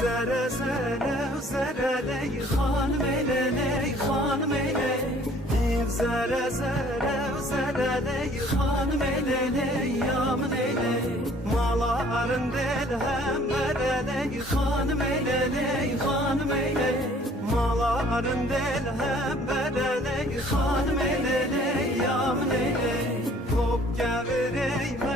Zere zere zereley hanım eyley hanım eyley. Zere zere zereley hanım eyley yamın eyley. Maların del hem vereley hanım eyley hanım eyley. Maların del hem vereley hanım eyley yamın eyley. Top gevirey